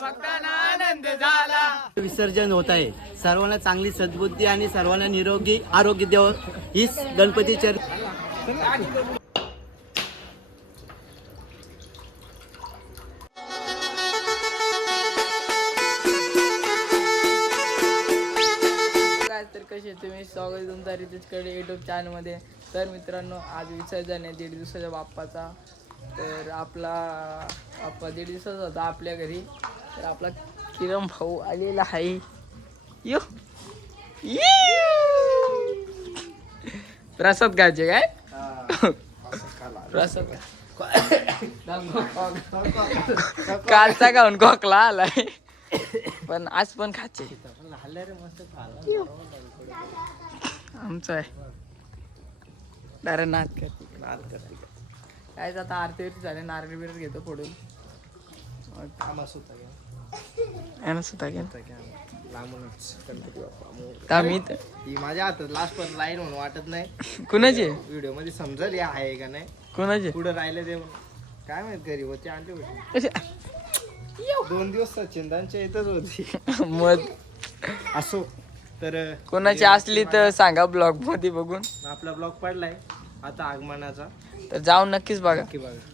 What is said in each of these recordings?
भक्तांना आनंद झाला. विसर्जन होत आहे. सर्वांना चांगली सद्बुद्धी आणि सर्वांना निरोगी आरोग्य देव हीच गणपती चर कसे तुम्ही स्वागत तुमचा रितेशकडे युट्यूब चॅनलमध्ये तर मित्रांनो आज विसर्जन आहे दीड दिवसाच्या बाप्पाचा. तर आपला बाप्पा दीड दिवसाचा होता आपल्या घरी. तर आपला किरण भाऊ आलेला आहे. यो! प्रसाद खायचे काय? प्रसाद कालचा खाऊन खोकला आलाय. पण आज पण खायचे आमचं आहे. डायरेक्ट नाद करते. काय आता आरती वरती झाले. नारळ बिरळ घेतो फोडून. यानं सुद्धा घे आम्ही तर ही माझ्या हातात लास्ट पण लाईन म्हणून वाटत नाही. कुणाचे? व्हिडिओमध्ये समजेल या आहे का नाही? कुणाचे? पुढे राहिले ते काय माहीत घरी होते आणले दोन दिवस सचिंदांच्या इथंच होती. मग? असो. तर कोणाची असली तर सांगा ब्लॉगमध्ये बघून. आपला ब्लॉग पडलाय. आता आगमनाचा. तर जाऊन नक्कीच बघा. नक्की बघा.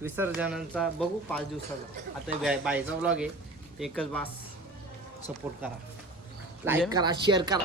विसर्जनाचा बघू पाच दिवसाचा. आता बायचा ब्लॉग आहे. एकच बास सपोर्ट करा. लाईक करा शेअर करा.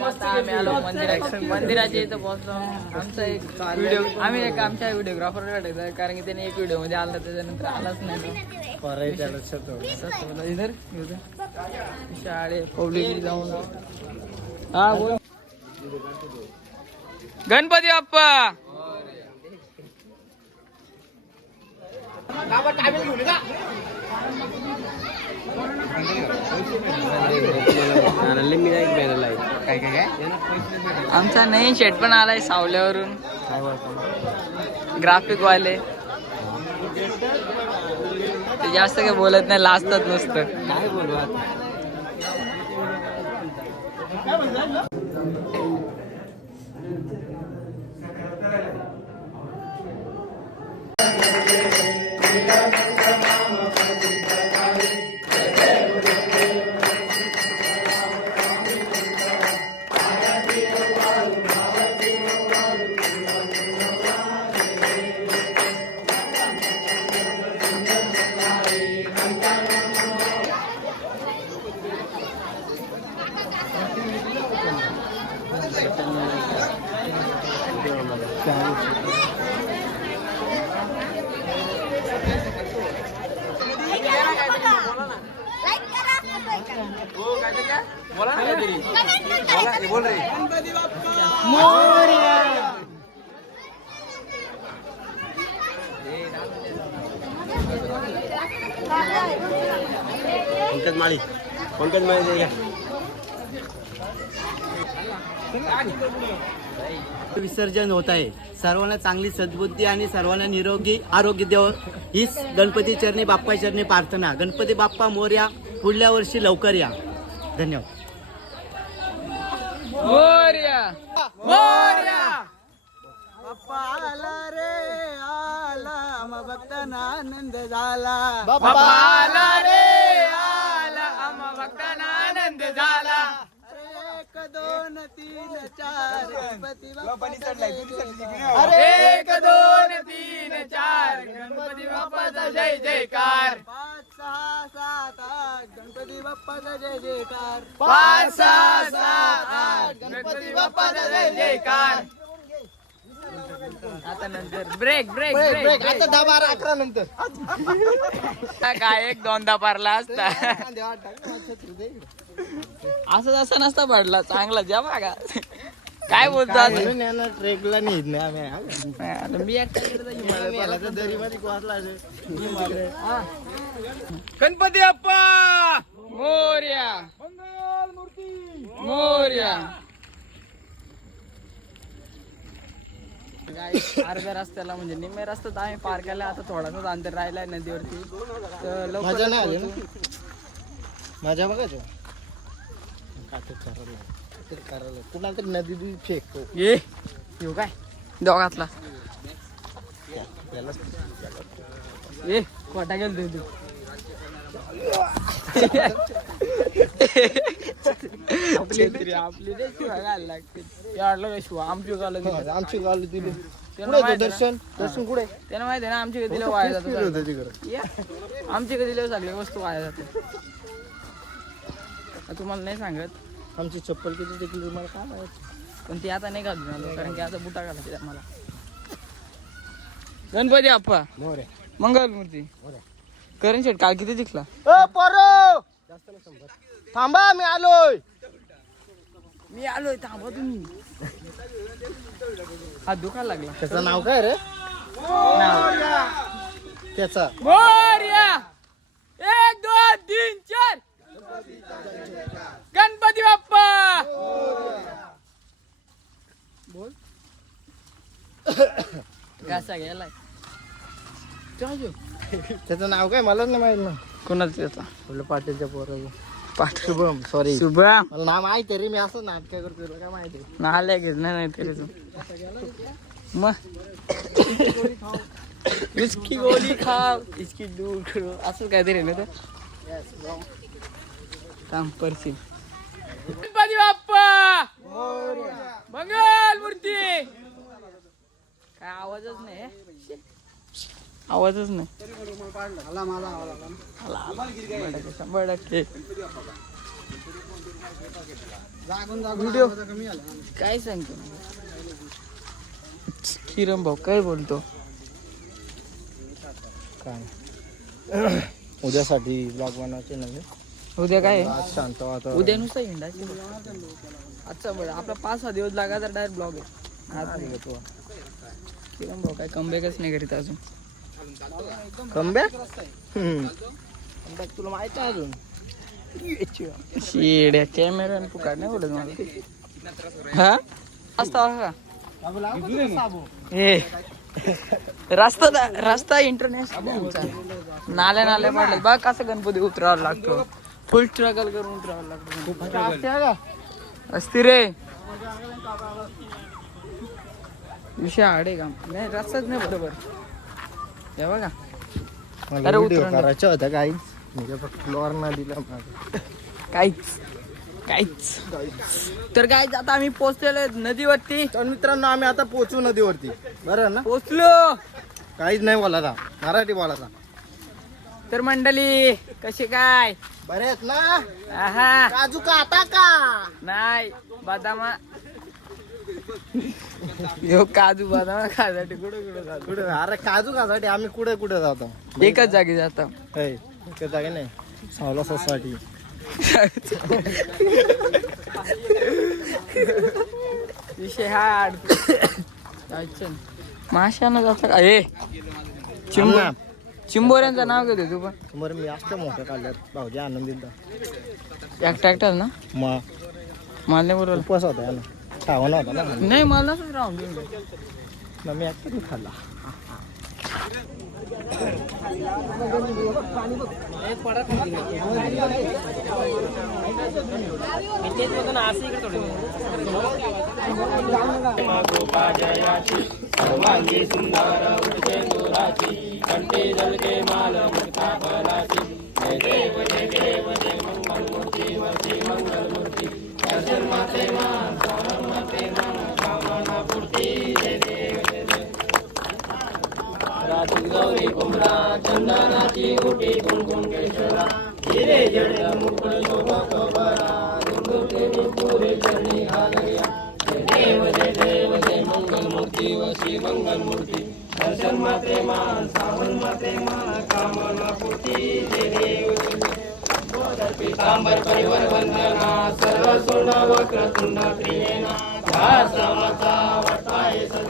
मस्त आम्ही आलो मंदिरात. मंदिराच्या इथं पोहोचलो आमचा एक व्हिडिओ आम्ही एक आमच्या व्हिडिओग्राफर काढायचा कारण की त्याने एक व्हिडिओमध्ये आला त्याच्यानंतर आलाच नाही तो. इधर शाळे पब्लिक जाऊन. हा बोल. गणपती बाप्पा! काय काय काय आमचा नवीन शेट पण आलाय सावल्यावरून. ग्राफिक वाले. ते जास्त काही बोलत नाही लाजतात नुसतं. काय बोलू आता? पंकज माळी पंकज माळी विसर्जन होत आहे. सर्वांना चांगली सद्बुद्धी आणि सर्वांना निरोगी आरोग्य देव हीच गणपती चरणी बाप्पा चरणी प्रार्थना. गणपती बाप्पा मोर्या पुढल्या वर्षी लवकर या. धन्यवाद. मोरया मोरया बाप्पा आला रे आला. मग भक्तांना आनंद झाला. आला रे आला आम्हा भक्तांना आनंद झाला एक दोन तीन चार गणपती बाप्पाचा एक दोन तीन चार गणपती बाप्पाचा जय जयकार पाच सहा सात आठ गणपती बाप्पाचा जय जयकार पाच सहा सात आठ गणपती बाप्पाचा जय जयकार. आता नंतर. ब्रेक ब्रेक ब्रेक आता दहा बारा अकरा नंतर. काय एक दोनदा पारला असता. असं असं नसता पडला चांगला ज्या भागा काय यांना ट्रेकला नाही मी. गणपती अप्पा मोर्या! मोर्या! काय अर्ध्या रस्त्याला म्हणजे निम्मे रस्त्यात आम्ही पार केला आता थोडासाच अंतर राहिलाय नदीवरती. तर मजा नाही आली लवकर ना? मजा बघायचो करायला करायला कुणाला तरी नदी बी फेकतो ये. येऊ काय? दोघातला. याला ये कोटा गेल तू आपली तरी आपली रे शिवाय घालायला लागते याडलं काय शिवा आमची गाला दिली. आमची गाव दिली. त्यांना कुठे माहिती आहे दर्शन? दर्शन कुठे? त्यांना माहिती आहे ना आमची कधी वाया जातात होतं तिकडं या. आमची कधी सगळ्या वस्तू वाया जातात. आता तुम्हाला नाही सांगत. आमची चप्पल किती टिकली मला काय माहिती? पण ती आता नाही घालून आलो कारण की आता बुटा घालायचे आम्हाला. गणपती आप्पा. मोरे. मंगलमूर्ती करण शेट काल किती जिंकला ओ परो! थांबा मी आलोय. मी आलोय थांबा तुम्ही हा दुखायला लागला. त्याचं नाव काय रे? त्याचा. मोर्या एक दोन तीन चार. गणपती बाप्पा. बोल. कसा गेलाय जाऊ त्याचं नाव काय? मला नाही माहीत ना. कोणाचं त्याचा? आपलं पाटीलच्या पोराचं. पाठ शुभम सॉरी शुभम मला नाव माहिती रे मी असं नाटक करतो तुला काय माहिती नाल्या घेत नाही नाही तरी तू मग? इसकी गोली खाव इसकी दूर करो. असं काहीतरी ना तर थांब परसी गणपती बाप्पा! मंगल मूर्ती काय आवाजच नाही? आवाजच नाही. शंभर टक्के, व्हिडिओ. काय सांगतो? किरण भाऊ काय बोलतो? काय? उद्यासाठी बागवानाचे नव्हे उद्या काय? शांत वातावरण. उद्या नुसतं हिंडायचं अच्छा बरं आपला पाच सहा दिवस लागा तर डायरेक्ट ब्लॉग आहे. आज नाही. किरण भाऊ काय कमबॅकच नाही करीत अजून. कमबॅक कमबॅक तुला माहीत आहे अजून? शेड्या कॅमेरा पुकार नाही बोलत मला. हा? असता का हे. रस्ता रस्ता इंटरनॅशनल नाल्या नाल्या पडले बघ कसं गणपती उतरावं लागतो. फुल स्ट्रगल करून उतरावं लागतो. असती रे. विषय आडे का? नाही रस्ताच नाही बरोबर. हे बघा. मला अरे व्हिडिओ उतरून करायचा होता काहीच. म्हणजे फक्त फ्लोअर ना दिला माझं. काहीच. काहीच. तर काय आता आम्ही पोहोचलेलो नदीवरती. तर मित्रांनो आम्ही आता पोहोचू नदीवरती. बरं ना? पोहोचलो. काहीच नाही बोलायचा मराठी बोलायचा तर मंडळी कशी काय? बरे आहेत ना? आहा. काजू का आता का? नाही बदामा. यो काजू बदामा खायसाठी कुठे कुठे जातो? कुठे? अरे काजू खासाठी आम्ही कुठे कुठे जातो? एकच जागी जातो. है इकडे जागे नाही. सावला सोसायटी. विषय हा अडचण माशानं जाता का? ए चिंब चिंबोऱ्यांचं नाव घेतो तू पण. बरं मी असतं मोठं काढल्यात. भाऊजी आनंद दिला एकटा एकटाच ना? मग मला नाही बरोबर उपवास होता ना. खावाला होता नाही मला नसंच मी आता तू खाल्ला. सर्वांगी सुंदर उठते कंटे जलके माल गौरी कुमरा चंदनाची उठी कुंकुम केशरा हिरे जडे मुकुल शोभा कबरा दुर्गे पुरे चरणी घालया देव जय देव जय मंगल मूर्ती वशी मंगल मूर्ती दर्शन माते मा सावन माते मा कामना पुती जय देव पितांबर परिवर वंदना सर्व सुंड वक्र तुंड क्रियेना दास रामाचा वाटाय सदा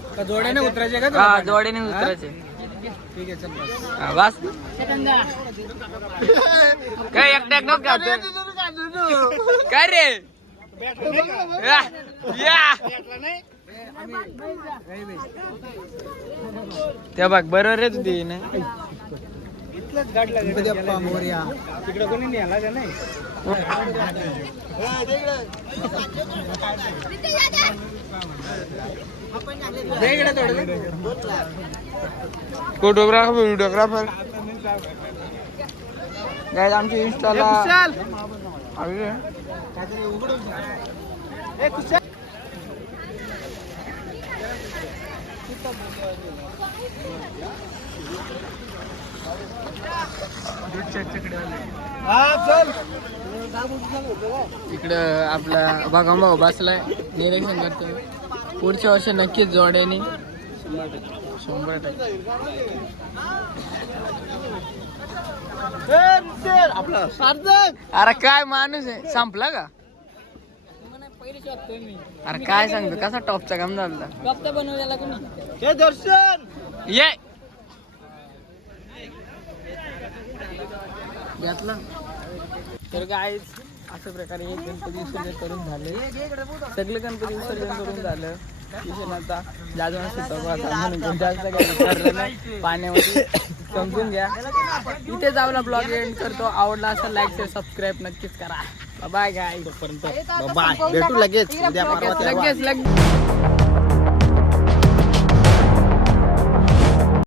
जोड्याने उतरायचे का हा जोडीने उतरायचे. ठीक आहे चल हा, बस. काय एकटा काय रे? या, या. त्या बघ बरोबर रे तुझी ना गणपती बाप्पा मोरया तिकडे कोणी का नाही? इकडे. थोडं दे. Photographer videographer. गाय आमच्या चल. इकडं आपला भाऊ बसलाय. निरीक्षण करतो पुढच्या वर्षी नक्कीच जोड्याने. शंभर टक्के. अरे काय माणूस आहे? संपला का? अरे काय सांगतो कसा टॉपचा काम झाला? दर्शन. ये. घेतला. तर काय अशा प्रकारे हे गणपती विसर्जन करून झाले. सगळे गणपती विसर्जन करून झालं. आता म्हणून जास्त पाण्यामध्ये समजून घ्या. इथे जाऊन ब्लॉग एंड करतो. आवडला असेल लाईक शेअर सबस्क्राईब नक्कीच करा. बाय गाय बाय भेटू लगेच. लगेच लगेच.